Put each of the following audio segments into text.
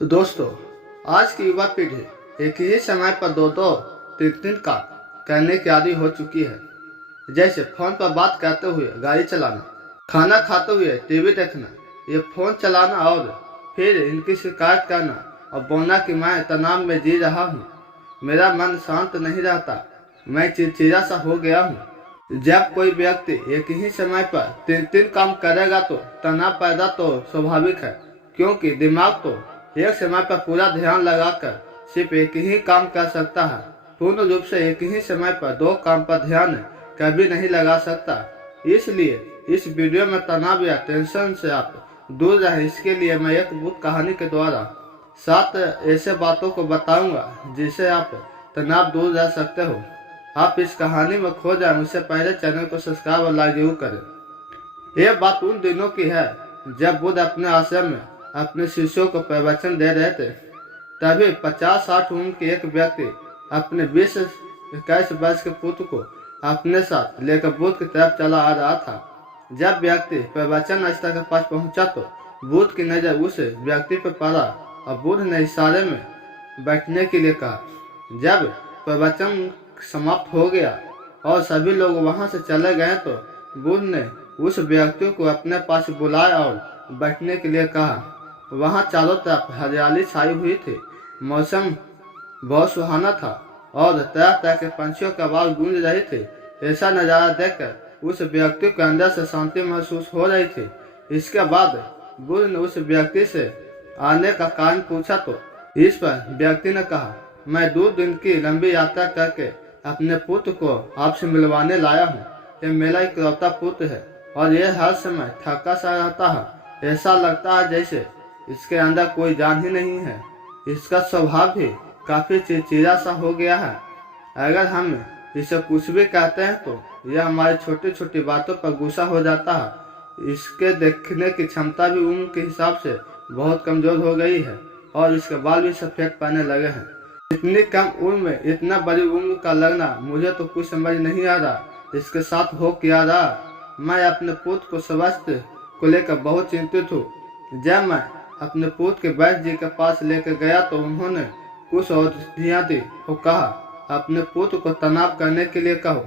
तो दोस्तों, आज की युवा पीढ़ी एक ही समय पर दो दो तीन तीन काम करने की आदी हो चुकी है। जैसे फोन पर बात करते हुए गाड़ी चलाना, खाना खाते हुए टीवी देखना, ये फोन चलाना और फिर इनकी शिकायत करना और बोलना कि मैं तनाव में जी रहा हूँ, मेरा मन शांत नहीं रहता, मैं चिड़चिड़ा सा हो गया हूँ। जब कोई व्यक्ति एक ही समय पर तीन तीन काम करेगा तो तनाव पैदा तो स्वाभाविक है, क्योंकि दिमाग तो एक समय पर पूरा ध्यान लगाकर सिर्फ एक ही काम कर सकता है। पूर्ण रूप से एक ही समय पर दो काम पर ध्यान कभी नहीं लगा सकता। इसलिए इस वीडियो में तनाव या टेंशन से आप दूर रहें, इसके लिए मैं एक बुक कहानी के द्वारा 7 ऐसे बातों को बताऊंगा जिससे आप तनाव दूर रह सकते हो। आप इस कहानी में खो जाएं, उससे पहले चैनल को सब्सक्राइब और लाइक जरूर करें। यह बात उन दिनों की है जब बुद्ध अपने आश्रम में अपने शिष्यों को प्रवचन दे रहे थे। तभी 50-60 उम्र के एक व्यक्ति अपने 20-21 वर्ष के पुत्र को अपने साथ लेकर बुद्ध की तरफ चला आ रहा था। जब व्यक्ति प्रवचन स्थल के पास पहुंचा तो बुद्ध की नजर उस व्यक्ति पर पड़ा और बुद्ध ने इशारे में बैठने के लिए कहा। जब प्रवचन समाप्त हो गया और सभी लोग वहां से चले गए तो बुद्ध ने उस व्यक्ति को अपने पास बुलाया और बैठने के लिए कहा। वहां चारों तरफ हरियाली छाई हुई थी, मौसम बहुत सुहाना था और तरह तरह के पंछियों की आवाज गूंज रही थी। ऐसा नजारा देखकर उस व्यक्ति को अंदर से शांति महसूस हो रही थी। इसके बाद बुद्ध ने उस व्यक्ति से आने का कारण पूछा तो इस पर व्यक्ति ने कहा, मैं 2 दिन की लंबी यात्रा करके अपने पुत्र को आपसे मिलवाने लाया हूँ। यह मेरा इकलौता पुत्र है और यह हर समय थका सा रहता है। ऐसा लगता है जैसे इसके अंदर कोई जान ही नहीं है। इसका स्वभाव भी काफी चिड़चिड़ा सा हो गया है। अगर हम इसे कुछ भी कहते हैं तो यह हमारी छोटी छोटी बातों पर गुस्सा हो जाता है। इसके देखने की क्षमता भी उम्र के हिसाब से बहुत कमजोर हो गई है और इसके बाल भी सफेद पड़ने लगे हैं। इतनी कम उम्र में इतना बड़ी उम्र का लगना मुझे तो कुछ समझ नहीं आ रहा। इसके साथ हो क्या रहा। मैं अपने पुत्र को स्वास्थ्य को लेकर बहुत चिंतित हूँ। जब मैं अपने पुत्र के वैद्य जी के पास लेकर गया तो उन्होंने कुछ औषधियाँ दी और कहा, अपने पुत्र को तनाव करने के लिए कहो।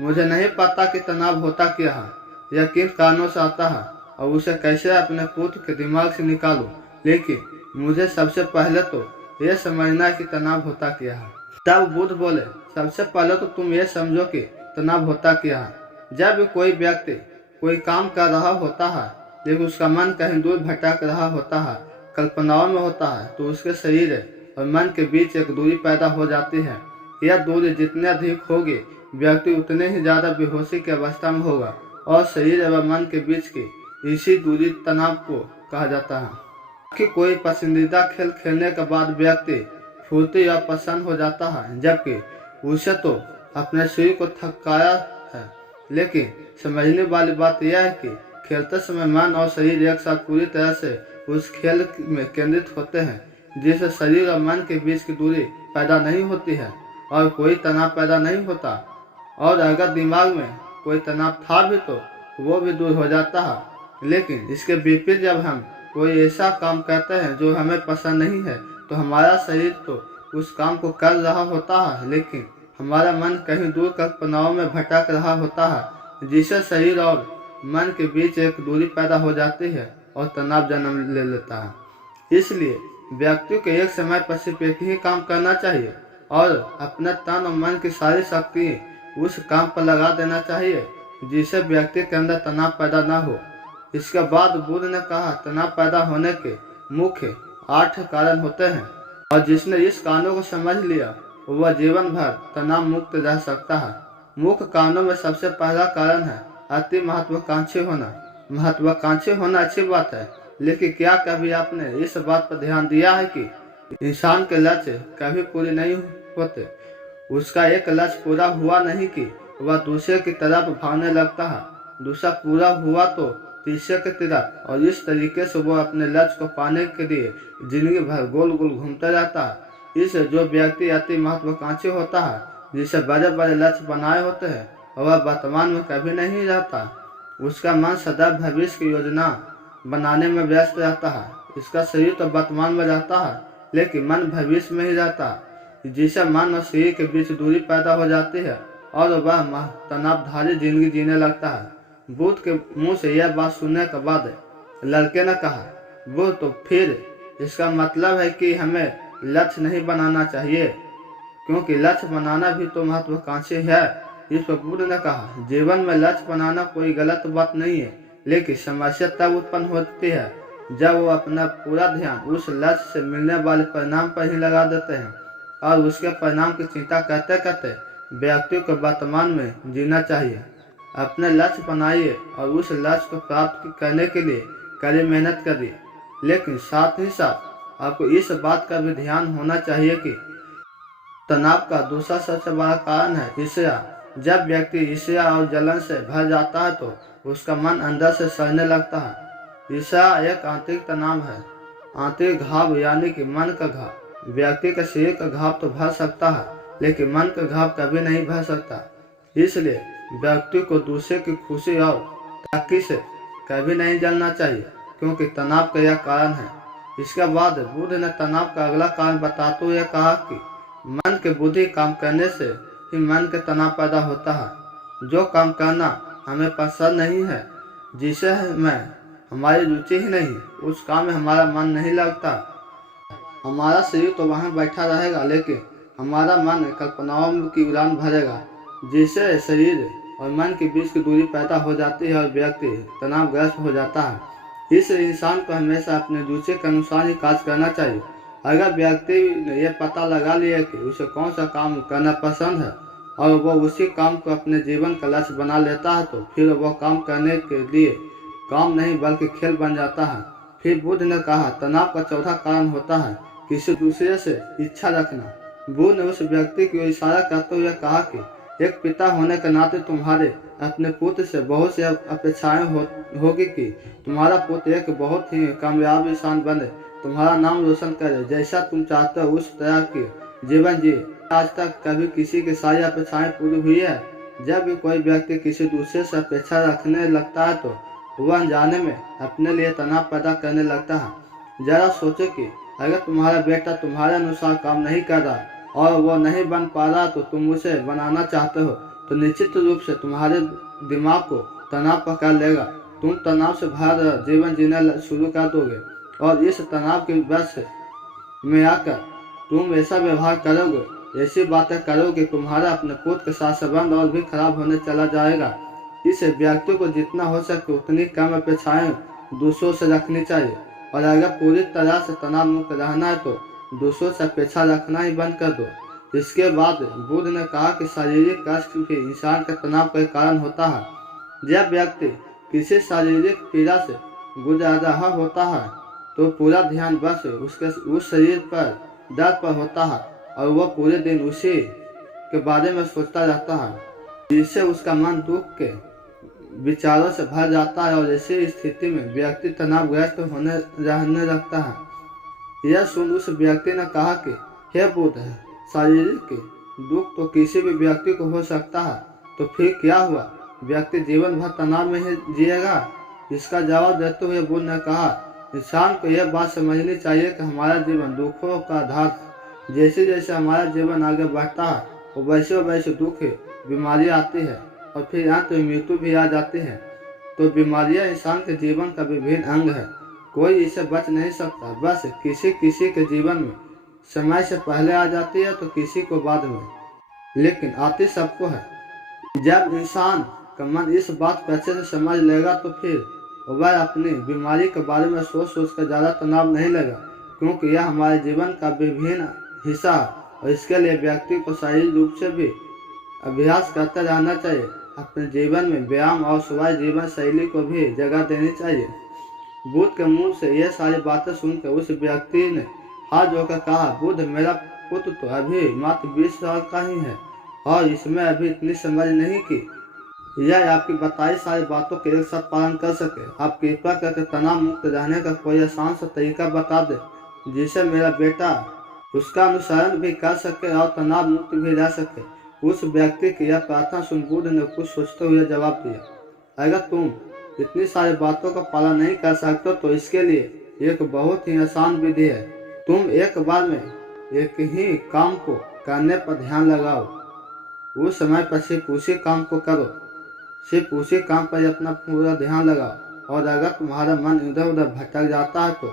मुझे नहीं पता कि तनाव होता क्या है, यह किन कारणों से आता है और उसे कैसे अपने पुत्र के दिमाग से निकालूं, लेकिन मुझे सबसे पहले तो यह समझना है कि तनाव होता क्या है। तब बुद्ध बोले, सबसे पहले तो तुम ये समझो कि तनाव होता क्या है। जब भी कोई व्यक्ति कोई काम कर रहा होता है लेकिन उसका मन कहीं दूर भटक रहा होता है, कल्पनाओं में होता है, तो उसके शरीर और मन के बीच एक दूरी पैदा हो जाती है। यह दूरी जितनी अधिक होगी, व्यक्ति उतने ही ज्यादा बेहोशी की अवस्था में होगा और शरीर एवं मन के बीच की इसी दूरी तनाव को कहा जाता है। कि कोई पसंदीदा खेल खेलने के बाद व्यक्ति फुर्ती और प्रसन्न हो जाता है, जबकि उसे तो अपने शरीर को थकाया है। लेकिन समझने वाली बात यह है कि खेलते समय मन और शरीर एक साथ पूरी तरह से उस खेल में केंद्रित होते हैं, जिससे शरीर और मन के बीच की दूरी पैदा नहीं होती है और कोई तनाव पैदा नहीं होता। और अगर दिमाग में कोई तनाव था भी तो वो भी दूर हो जाता है। लेकिन इसके विपरीत जब हम कोई ऐसा काम करते हैं जो हमें पसंद नहीं है तो हमारा शरीर तो उस काम को कर रहा होता है, लेकिन हमारा मन कहीं दूर कल्पनाओं में भटक रहा होता है, जिससे शरीर और मन के बीच एक दूरी पैदा हो जाती है और तनाव जन्म ले लेता है। इसलिए व्यक्ति को एक समय पर सिर्फ एक ही काम करना चाहिए और अपने तन और मन की सारी शक्ति उस काम पर लगा देना चाहिए, जिससे व्यक्ति के अंदर तनाव पैदा न हो। इसके बाद बुद्ध ने कहा, तनाव पैदा होने के मुख्य 8 कारण होते हैं और जिसने इस कारणों को समझ लिया वह जीवन भर तनाव मुक्त रह सकता है। मुख्य कारणों में सबसे पहला कारण है अति महत्वाकांक्षी होना। महत्वाकांक्षी होना अच्छी बात है, लेकिन क्या कभी आपने इस बात पर ध्यान दिया है कि इंसान के लक्ष्य कभी पूरे नहीं होते। उसका एक लक्ष्य पूरा हुआ नहीं कि वह दूसरे की तरफ भागने लगता है, दूसरा पूरा हुआ तो तीसरे की तरफ, और इस तरीके से वो अपने लक्ष्य को पाने के लिए जिंदगी भर गोल गोल घूमता रहता है। इससे जो व्यक्ति अति महत्वाकांक्षी होता है, जिसे बड़े बड़े लक्ष्य बनाए होते हैं, वह वर्तमान में कभी नहीं रहता। उसका मन सदैव भविष्य की योजना बनाने में व्यस्त रहता है। इसका शरीर तो वर्तमान में रहता है, लेकिन मन भविष्य में ही रहता है, जिससे मन और शरीर के बीच दूरी पैदा हो जाती है और वह तनावधारी जिंदगी जीने लगता है। बुद्ध के मुंह से यह बात सुनने के बाद लड़के ने कहा, बुद्ध तो फिर इसका मतलब है कि हमें लक्ष्य नहीं बनाना चाहिए, क्योंकि लक्ष्य बनाना भी तो महत्वाकांक्षी है। इस पर बुद्ध ने कहा, जीवन में लक्ष्य बनाना कोई गलत बात नहीं है, लेकिन समस्या तब उत्पन्न होती है जब वो अपना पूरा ध्यान उस लक्ष्य से मिलने वाले परिणाम पर ही लगा देते हैं और उसके परिणाम की चिंता करते करते व्यक्ति को वर्तमान में जीना चाहिए। अपने लक्ष्य बनाइए और उस लक्ष्य को प्राप्त करने के लिए कड़ी मेहनत करिए, लेकिन साथ ही साथ आपको इस बात का भी ध्यान होना चाहिए कि तनाव का दूसरा सबसे बड़ा कारण है ईर्ष्या। जब व्यक्ति ईर्ष्या और जलन से भर जाता है तो उसका मन अंदर से सड़ने लगता है। ईर्ष्या एक आंतरिक तनाव है। आंतरिक घाव यानी कि मन का घाव। व्यक्ति का शरीर का घाव तो भर सकता है, लेकिन मन का घाव कभी नहीं भर सकता। इसलिए व्यक्ति को दूसरे की खुशी और तरक्की से कभी नहीं जलना चाहिए, क्योंकि तनाव का यह कारण है। इसके बाद बुद्ध ने तनाव का अगला कारण बताते हुए कहा कि मन के बुद्धि काम करने से ही मन के तनाव पैदा होता है। जो काम करना हमें पसंद नहीं है, जिसे में हमारी रुचि ही नहीं, उस काम में हमारा मन नहीं लगता। हमारा शरीर तो वहाँ बैठा रहेगा, लेकिन हमारा मन कल्पनाओं की उड़ान भरेगा, जिससे शरीर और मन के बीच की दूरी पैदा हो जाती है और व्यक्ति तनावग्रस्त हो जाता है। इस इंसान को हमेशा अपने रुचि के अनुसार ही कार्य करना चाहिए। अगर व्यक्ति ने यह पता लगा लिया कि उसे कौन सा काम करना पसंद है और वह उसी काम को अपने जीवन का लक्ष्य बना लेता है, तो फिर वह काम करने के लिए काम नहीं बल्कि खेल बन जाता है। फिर बुद्ध ने कहा, तनाव का चौथा कारण होता है किसी दूसरे से इच्छा रखना। बुद्ध ने उस व्यक्ति को इशारा करते हुए कहा कि एक पिता होने के नाते तुम्हारे अपने पुत्र से बहुत सी अपेक्षाएं होगी कि तुम्हारा पुत्र एक बहुत ही कामयाब इंसान बने, तुम्हारा नाम रोशन करे, जैसा तुम चाहते हो उस तरह की जीवन जिए। आज तक कभी किसी की सारी अपेक्षाएं पूरी हुई है? जब भी कोई व्यक्ति किसी दूसरे से अपेक्षा रखने लगता है तो वह अनजाने में अपने लिए तनाव पैदा करने लगता है। जरा सोचो कि अगर तुम्हारा बेटा तुम्हारे अनुसार काम नहीं कर रहा और वो नहीं बन पा रहा तो तुम उसे बनाना चाहते हो, तो निश्चित रूप से तुम्हारे दिमाग को तनाव पकड़ लेगा। तुम तनाव से भरा जीवन जीना शुरू कर दोगे और इस तनाव के वश में आकर तुम ऐसा व्यवहार करोगे, ऐसी बातें करोगे, तुम्हारा अपने पुत्र के साथ संबंध और भी खराब होने चला जाएगा। इस व्यक्ति को जितना हो सके उतनी कम अपेक्षाएं दूसरों से रखनी चाहिए, और अगर पूरी तरह से तनाव मुक्त रहना है तो दूसरों से अपेक्षा रखना ही बंद कर दो। इसके बाद बुद्ध ने कहा कि शारीरिक कष्ट भी इंसान के तनाव का कारण होता है। जब व्यक्ति किसी शारीरिक पीड़ा से गुजर रहा होता है तो पूरा ध्यान बस उस शरीर पर दर्द पर होता है और वह पूरे दिन उसी के बारे में सोचता रहता है, जिससे उसका मन दुख के विचारों से भर जाता है और ऐसी स्थिति में व्यक्ति तनावग्रस्त रहने लगता है। यह सुन उस व्यक्ति ने कहा कि हे बुद्ध, शारीरिक दुख तो किसी भी व्यक्ति को हो सकता है, तो फिर क्या हुआ, व्यक्ति जीवन भर तनाव में ही जिएगा? इसका जवाब देते हुए बुद्ध ने कहा, इंसान को यह बात समझनी चाहिए कि हमारा जीवन दुखों का आधार है। जैसे जैसे हमारा जीवन आगे बढ़ता है वैसे वैसे दुख बीमारी आती है और फिर अंत में मृत्यु भी आ जाती है। तो बीमारियां इंसान के जीवन का विभिन्न अंग है, कोई इसे बच नहीं सकता। बस किसी किसी के जीवन में समय से पहले आ जाती है तो किसी को बाद में, लेकिन आती सबको है। जब इंसान का मन इस बात को अच्छे से समझ लेगा तो फिर वह अपनी बीमारी के बारे में सोच कर ज़्यादा तनाव नहीं लेगा, क्योंकि यह हमारे जीवन का विभिन्न हिस्सा है और इसके लिए व्यक्ति को शारीरिक रूप से भी अभ्यास करते रहना चाहिए। अपने जीवन में व्यायाम और स्वास्थ्य जीवन शैली को भी जगह देनी चाहिए। बुद्ध के मुंह से ये सारी बातें सुनकर उस व्यक्ति ने हाथ जोड़कर कहा, बुद्ध, मेरा पुत्र तो अभी मात्र 20 साल का ही है और इसमें अभी इतनी समझ नहीं कि यह आपकी बताई सारी बातों के एक साथ पालन कर सके। आप कृपया करके तनाव मुक्त रहने का कोई आसान सा तरीका बता दे, जिससे मेरा बेटा उसका अनुसरण भी कर सके और तनाव मुक्त भी रह सके। उस व्यक्ति की यह प्रार्थना सुन बुद्ध ने कुछ सोचते हुए जवाब दिया, अगर तुम इतनी सारी बातों का पालन नहीं कर सकते तो इसके लिए एक बहुत ही आसान विधि है। तुम एक बार में एक ही काम को करने पर ध्यान लगाओ। उस समय पर सिर्फ उसी काम को करो, सिर्फ उसी काम पर अपना पूरा ध्यान लगाओ। और अगर तुम्हारा मन इधर उधर भटक जाता है तो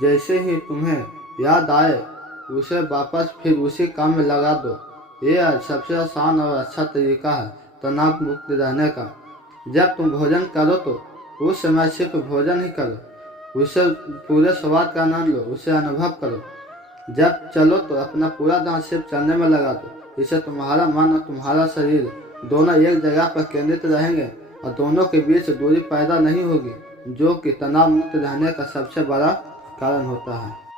जैसे ही तुम्हें याद आए उसे वापस फिर उसी काम में लगा दो। ये सबसे आसान और अच्छा तरीका है तनाव मुक्त रहने का। जब तुम भोजन करो तो उस समय सिर्फ भोजन ही करो, उसे पूरे स्वाद का आनंद लो, उसे अनुभव करो। जब चलो तो अपना पूरा ध्यान सिर्फ चलने में लगा दो। इससे तुम्हारा मन और तुम्हारा शरीर दोनों एक जगह पर केंद्रित रहेंगे और दोनों के बीच दूरी पैदा नहीं होगी, जो कि तनाव मुक्त रहने का सबसे बड़ा कारण होता है।